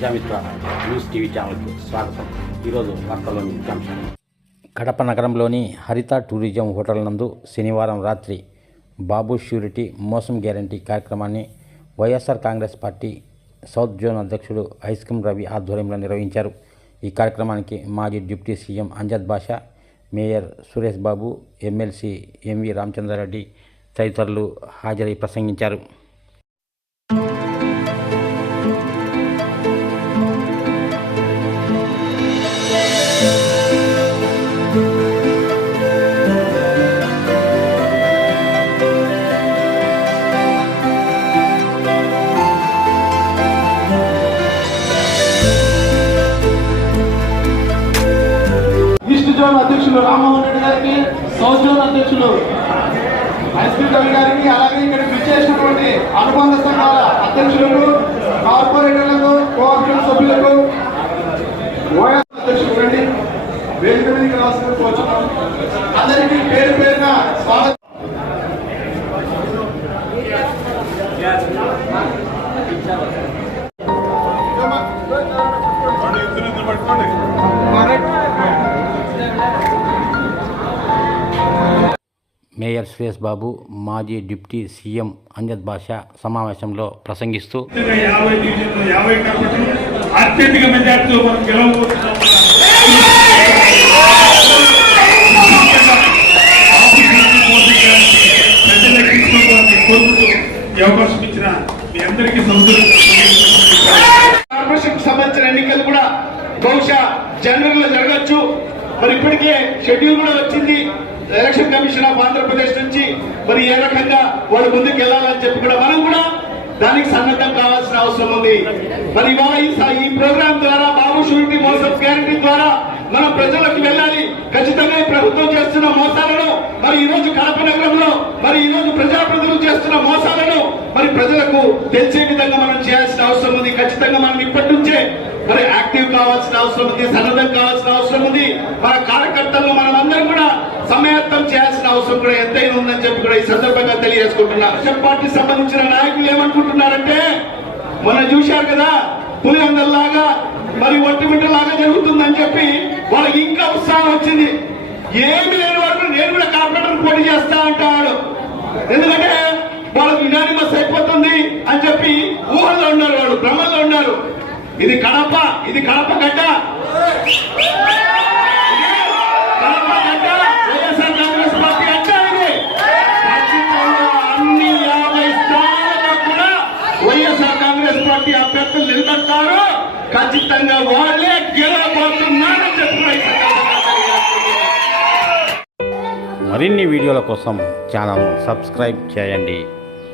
Prajamitra news TV ఛానల్కి స్వాగతం. ఈరోజు వార్తల్లోని ముఖ్యాంశాలు కడప నగరంలోని హరిత టూరిజం హోటల్ నందు శనివారం రాత్రి బాబు ష్యూరిటీ మోసం గ్యారంటీ కార్యక్రమాన్ని YSR Congress party south zone అధ్యక్షుడు ఐస్క్రీమ్ రవి ఆధ్వర్యంలో నిర్వహించారు. ఈ కార్యక్రమానికి మాజీ deputy CM Amjad Basha mayor Suresh Babu MLC M V Ramachandra Reddy తదితరులు హాజరై ప్రసంగించారు. అధ్యక్షులు రామ్మోహన్ రెడ్డి గారికి సౌత్ అధ్యక్షులు ఐస్క్రీమ్ కవి గారికి అలాగే ఇక్కడ విచ్చేసినటువంటి అనుబంధ సంఘాల అధ్యక్షులకు కార్పొరేటర్లకు కోఆపరేటివ్ సభ్యులకు ఓఎస్ అధ్యక్షులు రండి. వేదిక మీదకి రాసిన కోరుచున్నాం అందరికీ పేరు పేరున స్వాగతం. Yeah. మేయర్ సురేష్ బాబు మాజీ డిప్యూటీ సీఎం అంజద్ బాషా సమావేశంలో ప్రసంగిస్తూ అత్యధిక యాభై డివిజన్లు యాభై కార్పొరేటర్లు అత్యధిక మెజార్టీలో మనం గెలవబోతున్నాం ప్రజలకు ఇచ్చినటువంటి కోరుకుంటూ ఈ అవకాశం ఇచ్చిన మీ అందరికీ సౌకర్యం కార్పొరేషన్కు సంబంధించిన ఎన్నికలు కూడా బహుశా జరగచ్చు మరి ఇప్పటికే షెడ్యూల్ కూడా వచ్చింది. ఎలక్షన్ కమిషన్ ఆఫ్ ఆంధ్రప్రదేశ్ నుంచి మరి ఏ రకంగా వాళ్ళు ముందుకు వెళ్ళాలని చెప్పి కూడా మనం కూడా దానికి సన్నద్ధం కావాల్సిన అవసరం ఉంది. మరి ఇవాళ ఈ ప్రోగ్రామ్ ప్రోగ్రాం ద్వారా బాబు షూరిటీ మోసం గ్యారంటీ ద్వారా మనం ప్రజలకు వెళ్ళాలి. ఖచ్చితంగా ప్రభుత్వం చేస్తున్న మోసాలను మరి ఈ రోజు కడప నగరంలో మరి ఈ రోజు ప్రజాప్రతినిధులు చేస్తున్న మోసాలను మరి ప్రజలకు తెలిసే విధంగా మనం చేయాల్సిన అవసరం ఉంది. ఖచ్చితంగా మనం ఇప్పటి నుంచే మరి యాక్టివ్ కావాల్సిన అవసరం ఉంది సన్నద్ధం కావాల్సిన అవసరం ఉంది. మన కార్యకర్తలను మనం అందరం కూడా సమయత్తం చేయాల్సిన అవసరం కూడా ఎంతైనా ఉందని చెప్పి కూడా ఈ సందర్భంగా తెలియజేసుకుంటున్నా. కాంగ్రెస్ పార్టీకి సంబంధించిన నాయకులు ఏమనుకుంటున్నారంటే మొన్న చూశారు కదా పులిహందల్లాగా మరి ఒట్టిమిట్టలాగా జరుగుతుందని చెప్పి వాళ్ళకి ఇంకా ఉత్సాహం వచ్చింది. ఏమి లేని వరకు నేను కూడా కార్పొరేటర్ పోటీ చేస్తా అంటాడు. ఎందుకంటే వాళ్ళకి యునానిమస్ అయిపోతుంది అని చెప్పి ఊహల్లో ఉన్నారు వాళ్ళు భ్రమల్లో ఉన్నారు. ఇది కడప ఇది కడప గడ్డ. పార్టీ అభ్యర్థులు నిలబడతారు ఖచ్చితంగా వాళ్ళే గెలవబోతున్నారని చెప్పి మరిన్ని వీడియోల కోసం ఛానల్ సబ్స్క్రైబ్ చేయండి.